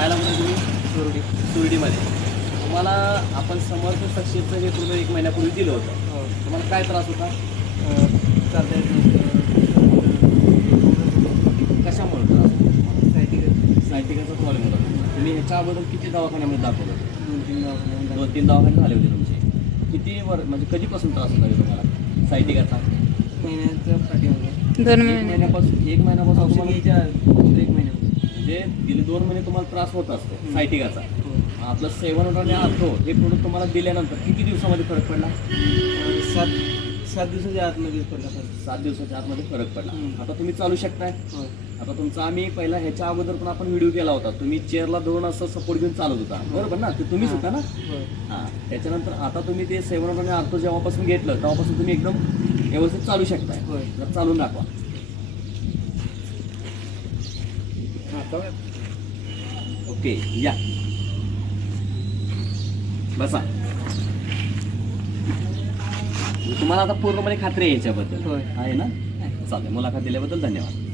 राहायला कुठे तुम्ही सुरडी सुरडीमध्ये. तुम्हाला आपण समर्थ सक्सेसचं हे पूर्ण एक महिन्यापूर्वी दिलं होतं. हो. तुम्हाला काय त्रास होता? चालता येत नव्हतं कशामुळे त्रास सायटिकाचा प्रॉब्लेम होता तुम्ही ह्याच्या अगोदर किती दवाखान्यामध्ये दाखवलं होतं? दोन तीन दवाखान्यात दोन तीन दवाखाने झाले होते तुमचे. किती वर म्हणजे कधीपासून त्रास होता हे तुम्हाला सायटिकाचा? महिन्याचं पाठीमागे दोन एक महिने. महिन्यापासून एक महिन्यापासून औषध तुम्हाला- घ्यायच्या अगोदर एक महिन्यामध्ये म्हणजे गेले दोन महिने तुम्हाला त्रास होत असतो. सायटिकाचा. आपलं सेवन आणि आर्थो हे प्रोडक्ट तुम्हाला दिल्यानंतर किती दिवसामध्ये फरक पडला? सात सात दिवसाच्या आतमध्ये पडला सात दिवसाच्या आतमध्ये फरक पडला. आता तुम्ही चालू शकताय. हो आता तुमचा आम्ही पहिला ह्याच्या अगोदर पण आपण व्हिडिओ केला होता. तुम्ही चेअरला धरून असं सपोर्ट घेऊन चालत होता. बरोबर ना? ते तुम्हीच होता ना? हो त्याच्यानंतर आता तुम्ही ते सेवन आणि आर्थो जेव्हापासून घेतलं तेव्हापासून तुम्ही एकदम व्यवस्थित चालू शकताय. चालून दाखवा. ओके या. बसा. तुम्हाला आता पूर्णपणे खात्री आहे याच्याबद्दल. होय. आहे ना? चालेल मुलाखत दिल्याबद्दल धन्यवाद.